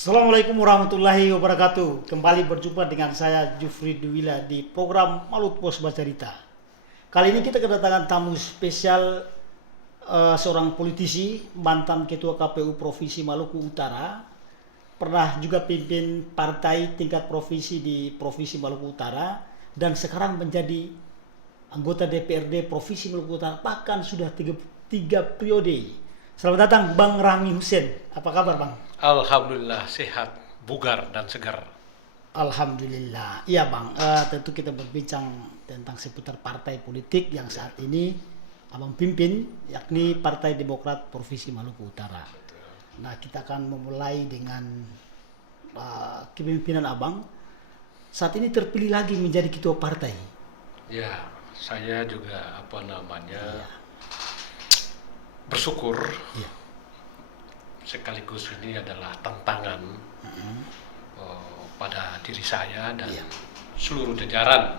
Assalamualaikum warahmatullahi wabarakatuh. Kembali berjumpa dengan saya Jufri Duwila di program Malut Pos Bacarita. Kali ini kita kedatangan tamu spesial, seorang politisi, mantan Ketua KPU Provinsi Maluku Utara, pernah juga pimpin partai tingkat provinsi di Provinsi Maluku Utara, dan sekarang menjadi anggota DPRD Provinsi Maluku Utara, bahkan sudah tiga periode. Selamat datang Bang Rahmi Hussein. Apa kabar Bang? Alhamdulillah sehat, bugar dan segar. Alhamdulillah. Iya Bang, tentu kita berbincang tentang seputar partai politik yang saat ini Abang pimpin, yakni Partai Demokrat Provinsi Maluku Utara. Nah, kita akan memulai dengan kepemimpinan Abang. Saat ini terpilih lagi menjadi ketua partai. Ya, saya juga bersyukur. Iya. Sekaligus ini adalah tantangan pada diri saya dan seluruh jajaran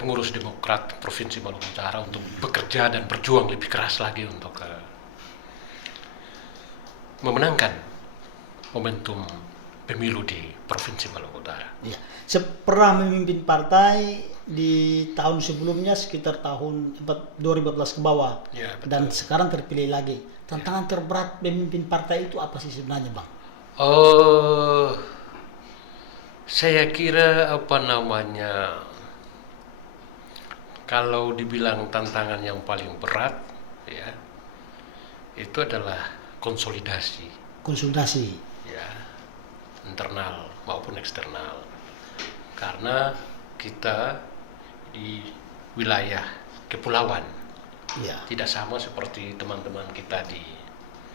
pengurus Demokrat Provinsi Maluku Utara untuk bekerja dan berjuang lebih keras lagi untuk memenangkan momentum pemilu di Provinsi Maluku Utara. Iya. Pernah memimpin partai di tahun sebelumnya sekitar tahun 2014 ke bawah. Ya, betul. Dan sekarang terpilih lagi. Tantangan terberat memimpin partai itu apa sih sebenarnya Bang? Saya kira kalau dibilang tantangan yang paling berat, ya, itu adalah konsolidasi. Konsultasi. Ya, internal maupun eksternal. Karena kita di wilayah kepulauan, Iya. tidak sama seperti teman-teman kita di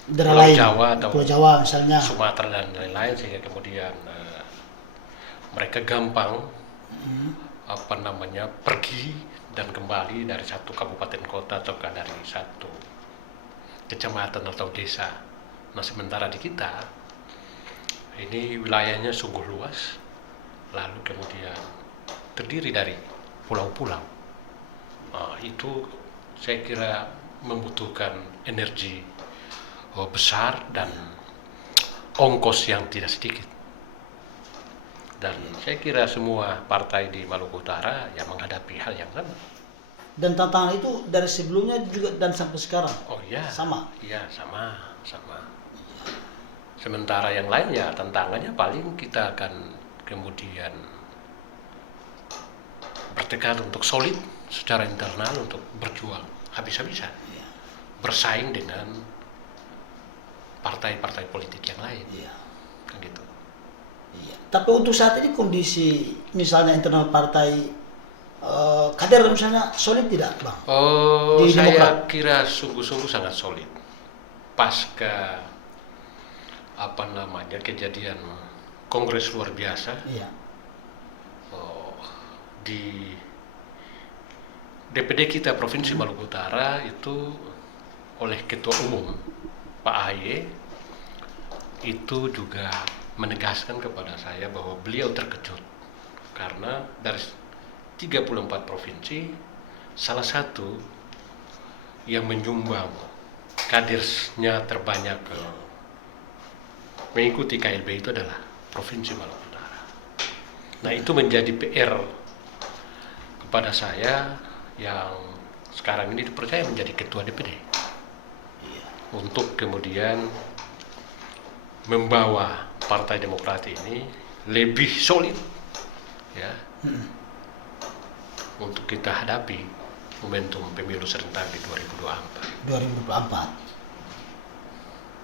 Daerah Pulau lain, Jawa atau Pulau Jawa misalnya. Sumatera dan lain-lain, sehingga kemudian mereka gampang pergi dan kembali dari satu kabupaten kota atau dari satu kecamatan atau desa. Nah, sementara di kita ini wilayahnya sungguh luas, lalu kemudian terdiri dari pulau-pulau. Itu saya kira membutuhkan energi besar dan ongkos yang tidak sedikit. Dan saya kira semua partai di Maluku Utara yang menghadapi hal yang sama. Dan tantangan itu dari sebelumnya juga dan sampai sekarang. Oh iya, Sama. iya sama. Sementara yang lainnya tantangannya paling kita akan kemudian bertekad untuk solid secara internal untuk berjuang habis-habisan, bersaing dengan partai-partai politik yang lain. Iya. Kan gitu. Iya. Tapi untuk saat ini kondisi misalnya internal partai, kader misalnya solid tidak Bang? Di Saya Demokrat? kira sungguh-sungguh sangat solid pasca kejadian kongres luar biasa. Iya. Di DPD kita Provinsi Maluku Utara itu oleh Ketua Umum Pak AHY itu juga menegaskan kepada saya bahwa beliau terkejut karena dari 34 provinsi salah satu yang menyumbang kadernya terbanyak mengikuti KLB itu adalah Provinsi Maluku Utara. Nah, itu menjadi PR kepada saya yang sekarang ini dipercaya menjadi Ketua DPD untuk kemudian membawa Partai Demokrat ini lebih solid, ya, untuk kita hadapi momentum pemilu serentak di 2024. 2024.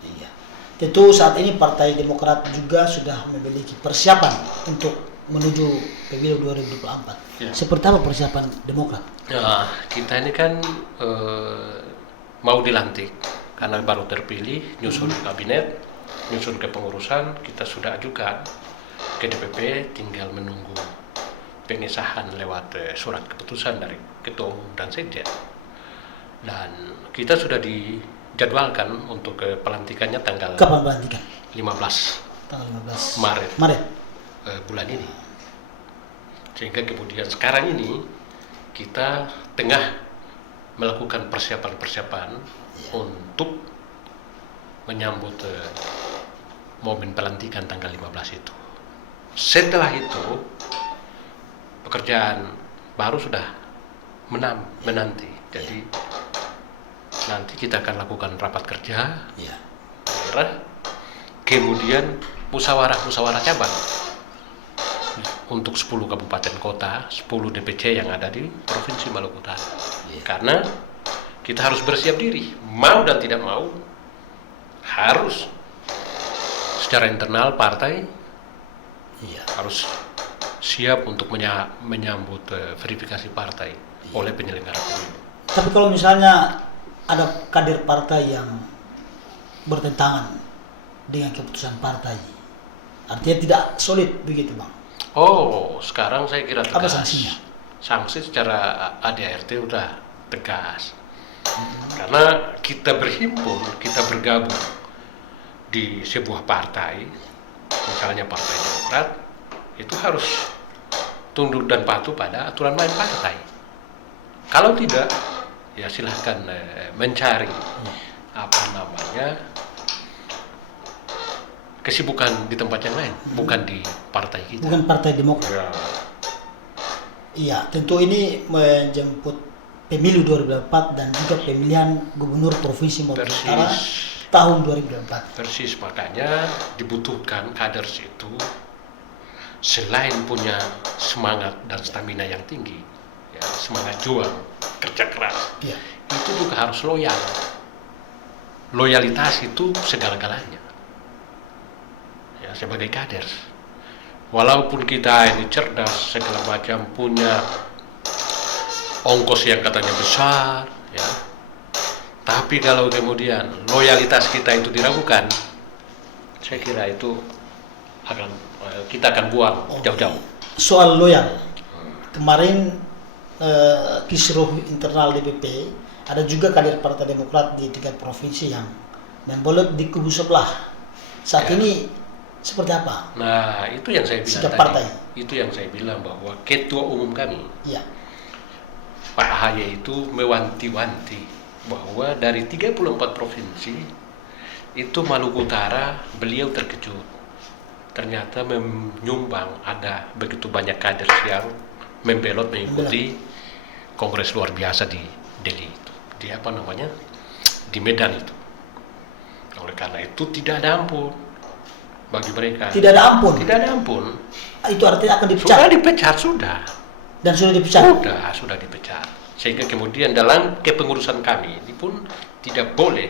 Iya. Tentu saat ini Partai Demokrat juga sudah memiliki persiapan untuk menuju pemilu 2024. Ya. Seperti apa persiapan Demokrat? Nah, kita ini kan mau dilantik karena baru terpilih, nyusun kabinet, nyusun kepengurusan, kita sudah ajukan ke DPP, tinggal menunggu pengesahan lewat surat keputusan dari Ketua Umum dan Sekjen. Dan kita sudah dijadwalkan untuk pelantikannya tanggal Kapan pelantikan? 15 Tanggal 15 Maret. Maret. Bulan ini. Sehingga kemudian sekarang ini kita tengah melakukan persiapan-persiapan untuk menyambut momen pelantikan tanggal 15 itu. Setelah itu pekerjaan baru sudah menanti. Jadi nanti kita akan lakukan rapat kerja Ya. daerah, kemudian musyawarah cabang untuk 10 kabupaten kota, 10 DPC yang ada di Provinsi Maluku Utara. Karena kita harus bersiap diri, mau dan tidak mau, harus secara internal partai harus siap untuk menyambut verifikasi partai oleh penyelenggara pemilu. Tapi kalau misalnya ada kader partai yang bertentangan dengan keputusan partai, artinya tidak solid begitu Bang. Oh, sekarang saya kira tegas. Apa sanksinya? Sanksi secara ADART udah tegas. Karena kita berhimpun, kita bergabung di sebuah partai, misalnya Partai Demokrat, itu harus tunduk dan patuh pada aturan main partai. Kalau tidak, ya silahkan mencari kesibukan di tempat yang lain, bukan di partai kita. Bukan Partai Demokrat. Ya. Iya, tentu ini menjemput pemilu 2024 dan juga pemilihan gubernur Provinsi Maluku Utara tahun 2024. Persis, makanya dibutuhkan kader itu selain punya semangat dan stamina yang tinggi, ya, semangat juang, kerja keras, Iya. itu juga harus loyal. Loyalitas itu segala-galanya. Ya, sebagai kader, walaupun kita ini cerdas segala macam, punya ongkos yang katanya besar, ya, tapi kalau kemudian loyalitas kita itu diragukan, saya kira itu kita akan buang jauh-jauh. Soal loyal, kemarin kisruh internal DPP, ada juga kader Partai Demokrat di tingkat provinsi yang membelot di kubu sebelah. Saat Ya. ini seperti apa? Nah, itu yang saya bilang Sikap tadi. partai. Itu yang saya bilang bahwa ketua umum kami, Iya. Pak AHY, itu mewanti-wanti bahwa dari 34 provinsi itu Maluku Utara beliau terkejut. Ternyata menyumbang ada begitu banyak kader yang membelot mengikuti kongres luar biasa di Delhi itu. Di di Medan itu. Oleh karena itu tidak ada ampun bagi mereka. Tidak ada ampun. Tidak ada ampun. Itu artinya akan dipecat. Sudah dipecat, sudah. Dan sudah dipecat. Sudah dipecat. Sehingga kemudian dalam kepengurusan kami ini pun tidak boleh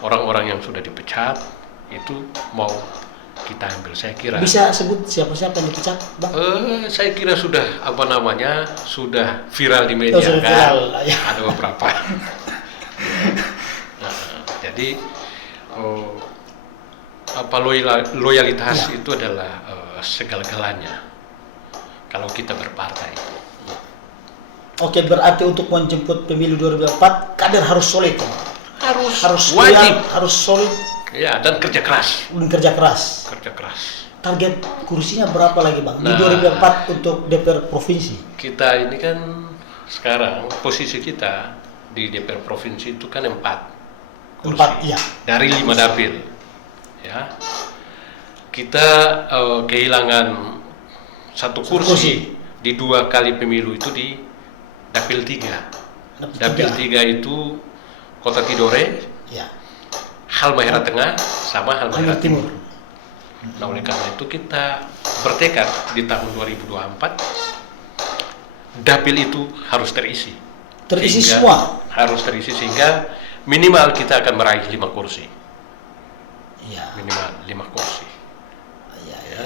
orang-orang yang sudah dipecat itu mau kita ambil. Saya kira Bisa sebut siapa-siapa yang dipecat, Bang? saya kira sudah sudah viral di media, sudah kan? viral, ya. Ada beberapa. Nah, jadi loyalitas itu adalah segala-galanya kalau kita berpartai. Oke, berarti untuk menjemput pemilu 2024 kader harus solid, Bang. Harus wajib, loyal, harus solid ya, dan kerja keras. dan kerja keras. Target kursinya berapa lagi, Bang? Di Nah. 2024 untuk DPR provinsi. Kita ini kan sekarang posisi kita di DPR provinsi itu kan 4 kursi 4, iya. dari 5 dapil, ya. Kita kehilangan satu kursi di 2 kali pemilu itu di dapil 3. Dapil 3 itu Kota Tidore, Ya. Halmahera Tengah, sama Halmahera Halmahera Timur. Timur. Nah, oleh karena itu kita bertekad di tahun 2024 dapil itu harus terisi. Terisi Sehingga semua. Harus terisi sehingga minimal kita akan meraih 5 kursi. Iya. Minimal 5 kursi. Iya, iya.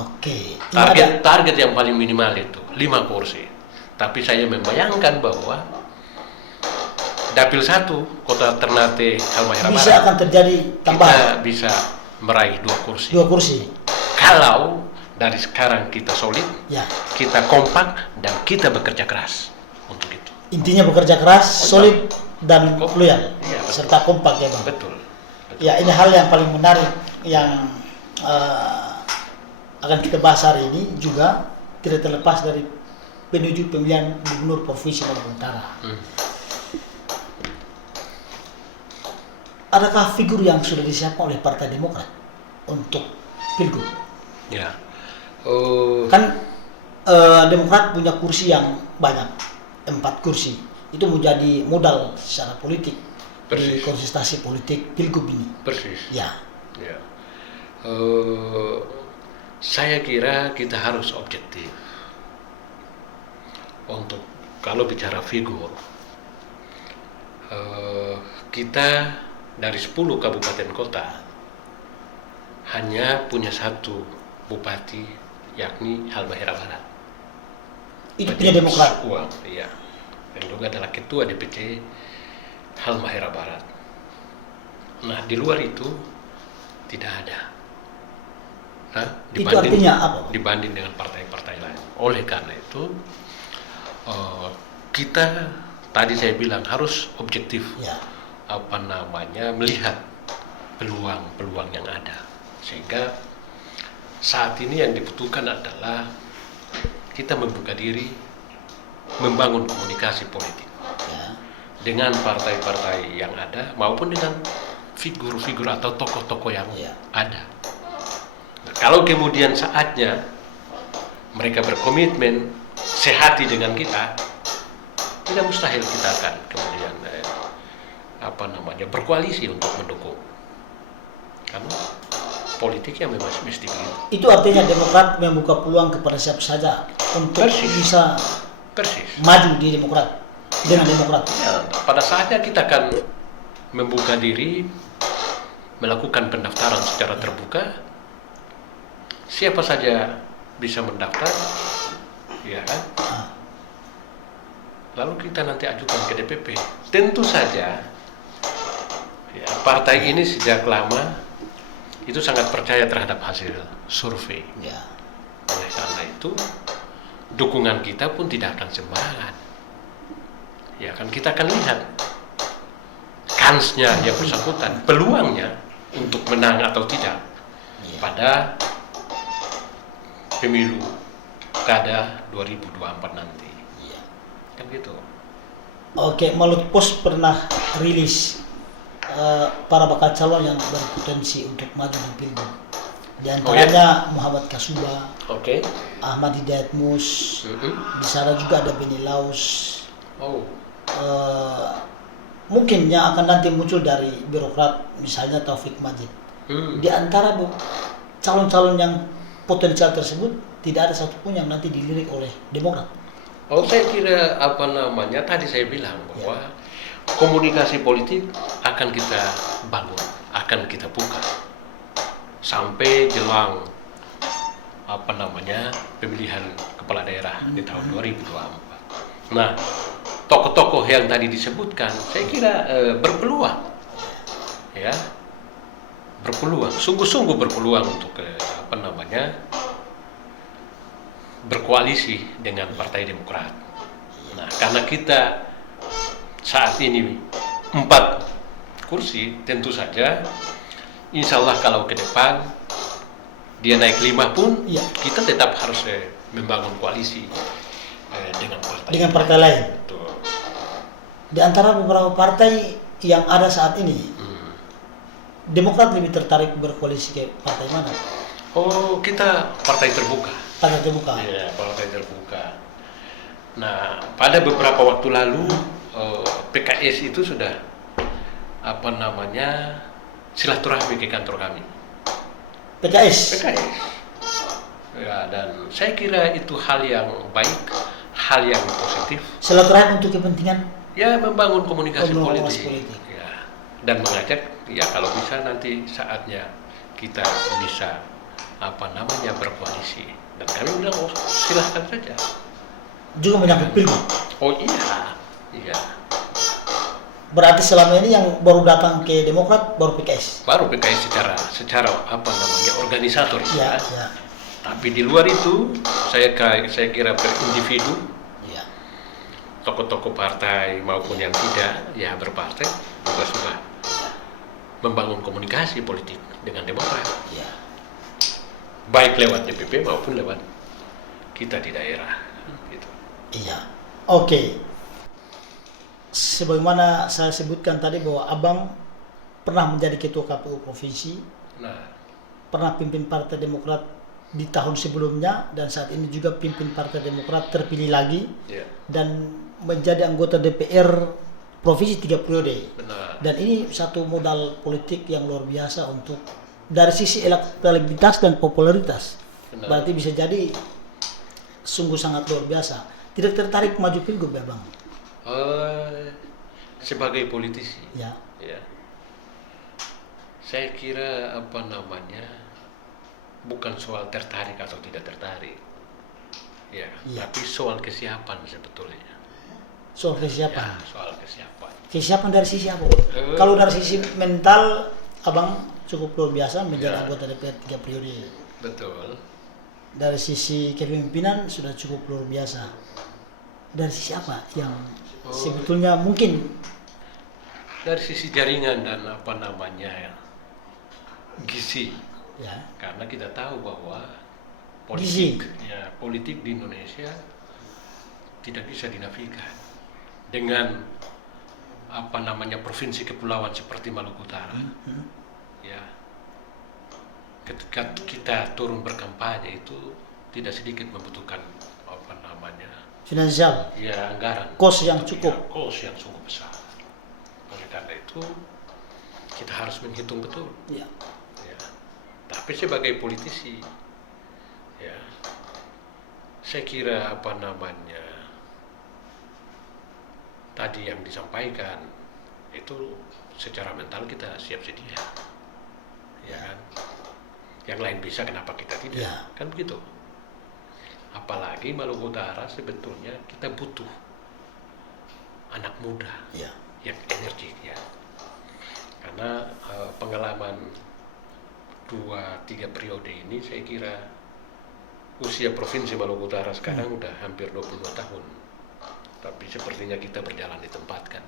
Oke. Ini Target yang paling minimal itu 5 kursi. Tapi saya membayangkan bahwa dapil 1 Kota Ternate Halmahera bisa Barat akan terjadi tambahan kita bisa meraih 2 kursi. 2 kursi. Kalau dari sekarang kita solid, Ya. kita kompak dan kita bekerja keras untuk itu. Intinya bekerja keras, solid dan loyal, Iya, betul. serta kompak ya, Bang. Betul. Ya, ini hal yang paling menarik yang akan kita bahas hari ini juga tidak terlepas dari menuju pemilihan gubernur Provinsi Maluku Utara. Adakah figur yang sudah disiapkan oleh Partai Demokrat untuk pilgub. Ya. Kan Demokrat punya kursi yang banyak, 4 kursi. Itu menjadi modal secara politik di Persis. kontestasi politik pilgub ini. Persis. Ya, Ya. Saya kira kita harus objektif. Untuk kalau bicara figur, kita dari 10 kabupaten kota hanya punya 1 bupati, yakni Halmahera Barat. itu punya Demokrat. Uang, iya. Yang juga adalah ketua DPC Halmahera Barat. Nah, di luar itu tidak ada. Nah, Itu artinya apa? dibanding dengan partai-partai lain. Oleh karena itu, kita tadi saya bilang harus objektif, Ya, melihat peluang-peluang yang ada, sehingga saat ini yang dibutuhkan adalah kita membuka diri, membangun komunikasi politik ya, dengan partai-partai yang ada maupun dengan figur-figur atau tokoh-tokoh yang ya. ada. Nah, kalau kemudian saatnya mereka berkomitmen sehati dengan kita, tidak mustahil kita akan kemudian berkoalisi untuk mendukung. Karena politiknya memang mesti begitu. Itu artinya Demokrat membuka peluang kepada siapa saja untuk Persis. bisa Persis. maju di Demokrat dengan Demokrat. Ya, pada saatnya kita akan membuka diri, melakukan pendaftaran secara terbuka. Siapa saja bisa mendaftar, ya kan? Lalu kita nanti ajukan ke DPP. Tentu saja, ya, partai ini sejak lama itu sangat percaya terhadap hasil survei. Ya, Oleh karena itu, dukungan kita pun tidak akan sembarangan. Ya kan, kita akan lihat kansnya yang bersangkutan, peluangnya untuk menang atau tidak ya. pada pemilu kada 2024 nanti. Ya. Kan gitu. Oke, Malut Pos pernah rilis para bakal calon yang berpotensi untuk maju di pilgub. Di antaranya Muhammad Kasuba, Oke. Ahmad Hidayat Mus, di sana juga ada Beni Laus. Oh. Mungkin yang akan nanti muncul dari birokrat, misalnya Taufik Majid. Di antara calon-calon yang potensial tersebut, tidak ada satupun yang nanti dilirik oleh Demokrat. Oh, saya kira tadi saya bilang bahwa komunikasi politik akan kita bangun, akan kita buka sampai jelang pemilihan kepala daerah di tahun 2024. Nah, tokoh-tokoh yang tadi disebutkan, saya kira berpeluang, ya, berpeluang, sungguh-sungguh berpeluang untuk berkoalisi dengan Partai Demokrat. Nah, karena kita saat ini 4 kursi, tentu saja insya Allah kalau ke depan dia naik 5 pun, Iya. kita tetap harus membangun koalisi dengan partai lain. Betul. Di antara beberapa partai yang ada saat ini, Demokrat lebih tertarik berkoalisi ke partai mana? Oh, kita partai terbuka. Partai terbuka. Iya, partai terbuka. Nah, pada beberapa waktu lalu PKS itu sudah silaturahmi ke kantor kami. PKS. Ya, dan saya kira itu hal yang baik, hal yang positif. Silaturahmi untuk kepentingan Ya, membangun komunikasi komunikasi politik. Ya, dan mengajak, ya kalau bisa nanti saatnya kita bisa berkoalisi. Dan kami bilang, oh, silahkan saja. juga menyangkut pilgub. Oh iya, iya. Berarti selama ini yang baru datang ke Demokrat baru PKS. Baru PKS secara organisator. Ya, Ya. ya. Tapi di luar itu, saya kira per individu, Ya. tokoh-tokoh partai maupun yang tidak, ya berpartai juga sudah membangun komunikasi politik dengan Demokrat. Ya. Baik lewat DPP maupun lewat kita di daerah. Gitu. Iya. Oke. Sebagaimana saya sebutkan tadi bahwa Abang pernah menjadi ketua KPU provinsi, Nah, pernah pimpin Partai Demokrat di tahun sebelumnya dan saat ini juga pimpin Partai Demokrat terpilih lagi Ya, dan menjadi anggota DPR provinsi 3 periode. benar. Dan ini satu modal politik yang luar biasa untuk dari sisi elektabilitas dan popularitas. Benar. Berarti bisa jadi sungguh sangat luar biasa. Tidak tertarik maju pilgub ya Bang? Sebagai politisi, Ya. ya, saya kira bukan soal tertarik atau tidak tertarik, ya, Iya. tapi soal kesiapan sebetulnya. Soal Ya, kesiapan. soal kesiapan. Kesiapan dari sisi apa? Kalau dari sisi mental, Abang cukup luar biasa menjadi Ya. anggota DPR 3 periode. Betul. Dari sisi kepemimpinan sudah cukup luar biasa. Dari sisi apa yang sebetulnya mungkin Dari sisi jaringan dan gizi, ya karena kita tahu bahwa Gizi. politik di Indonesia tidak bisa dinafikan dengan provinsi kepulauan seperti Maluku Utara. Ya, ketika kita turun berkampanye itu tidak sedikit membutuhkan finansial, ya anggaran, kos yang cukup. ya, kos yang sungguh besar. Oleh karena itu kita harus menghitung betul. Ya. Ya. Tapi sebagai politisi, ya, saya kira tadi yang disampaikan itu secara mental kita siap sedia, ya kan? Yang lain bisa, kenapa kita tidak? Ya. Kan begitu. Apalagi Maluku Utara sebetulnya kita butuh anak muda Ya. yang energik, ya. Karena pengalaman 2-3 periode ini saya kira usia Provinsi Maluku Utara sekarang udah hampir 22 tahun. Tapi sepertinya kita berjalan di tempat kan.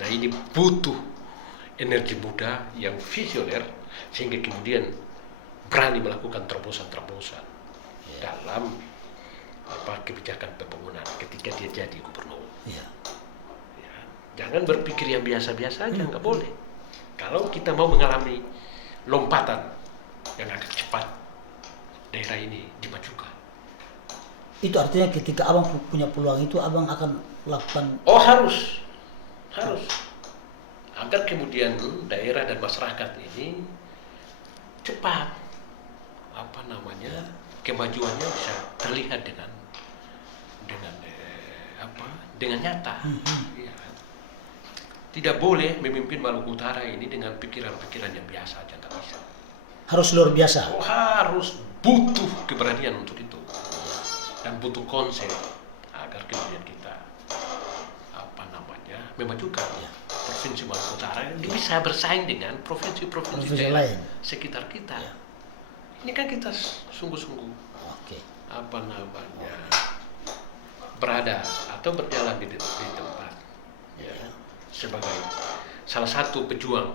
Nah, ini butuh energi muda yang visioner sehingga kemudian berani melakukan terobosan-terobosan dalam kebijakan pembangunan ketika dia jadi gubernur. Ya. Ya, jangan berpikir yang biasa-biasa aja, nggak boleh. Kalau kita mau mengalami lompatan yang agak cepat, daerah ini dimajukan. Itu artinya ketika Abang punya peluang itu Abang akan lakukan. Oh, harus. Agar kemudian daerah dan masyarakat ini cepat kemajuannya bisa terlihat dengan nyata. Ya. Tidak boleh memimpin Maluku Utara ini dengan pikiran-pikiran yang biasa aja, nggak bisa. Harus luar biasa. Oh, harus butuh keberanian untuk itu dan butuh konsep agar kemudian kita memajukan Provinsi Maluku Utara bisa bersaing dengan provinsi-provinsi Provinsi daerah lain sekitar kita. Ya. Ini kan kita sungguh-sungguh Oke. berada atau berjalan di tempat, ya, sebagai salah satu pejuang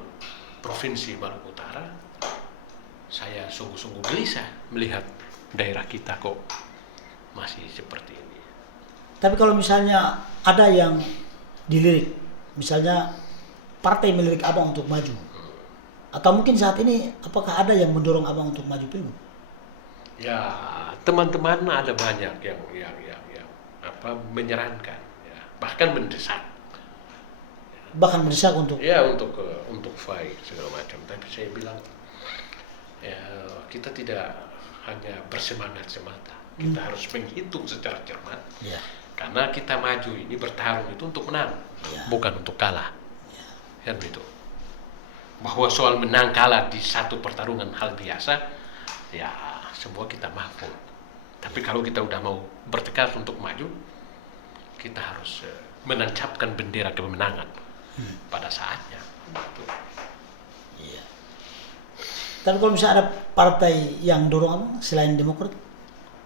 Provinsi Maluku Utara. Saya sungguh-sungguh gelisah melihat daerah kita kok masih seperti ini. Tapi kalau misalnya ada yang dilirik, misalnya partai melirik Abang untuk maju, atau mungkin saat ini apakah ada yang mendorong Abang untuk maju pilgub? Ya, teman-teman ada banyak yang menyarankan, ya, bahkan mendesak. Bahkan mendesak untuk. Ya, untuk fight segala macam. Tapi saya bilang, ya, kita tidak hanya bersemangat semata. Kita harus menghitung secara cermat. Ya. Karena kita maju ini bertarung itu untuk menang, bukan untuk kalah. Kan begitu. Bahwa soal menang kalah di satu pertarungan hal biasa, ya semua kita mampu. Tapi kalau kita udah mau bertekad untuk maju, kita harus menancapkan bendera kemenangan pada saatnya. Gitu. Iya. Tapi kalau misalnya ada partai yang dorong Abang selain Demokrat?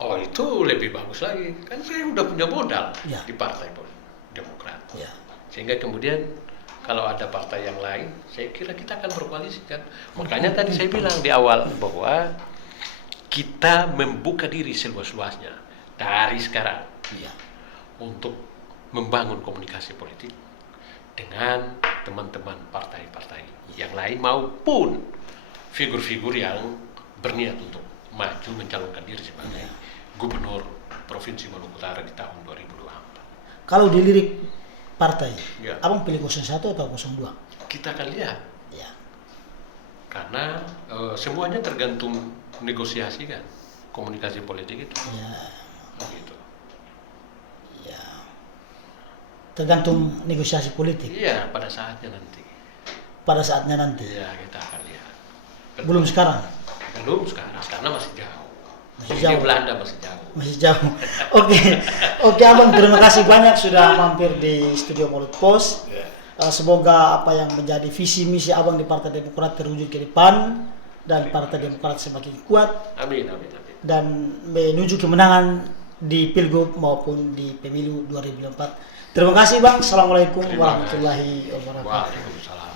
Oh, itu lebih bagus lagi. Kan saya udah punya modal Ya. di Partai Demokrat. Ya. Sehingga kemudian kalau ada partai yang lain, saya kira kita akan berkoalisi kan. Makanya tadi saya bilang di awal bahwa kita membuka diri seluas-luasnya dari sekarang Iya. untuk membangun komunikasi politik dengan teman-teman partai-partai yang lain maupun figur-figur yang berniat untuk maju mencalonkan diri sebagai gubernur Provinsi Maluku Utara di tahun 2024. Kalau dilirik partai, Ya. abang pilih 01 atau 02? Kita akan lihat Ya. karena semuanya tergantung negosiasi kan, komunikasi politik itu. Ya. Gitu. Ya. Tergantung negosiasi politik Iya, pada saatnya nanti. pada saatnya nanti. Iya, kita akan lihat. Belum sekarang. Belum sekarang, karena masih jauh. Masih Di jauh. Belanda masih jauh. Masih jauh. Oke. Oke, Abang, terima kasih banyak sudah mampir di studio Mulut Pos. Ya. Semoga apa yang menjadi visi misi Abang di Partai Demokrat terwujud ke depan dan Partai Demokrat semakin kuat Amin, amin, amin. dan menuju kemenangan di Pilgub maupun di Pemilu 2024. Terima kasih, Bang. Assalamualaikum Terima kasih. warahmatullahi wabarakatuh. Waalaikumsalam.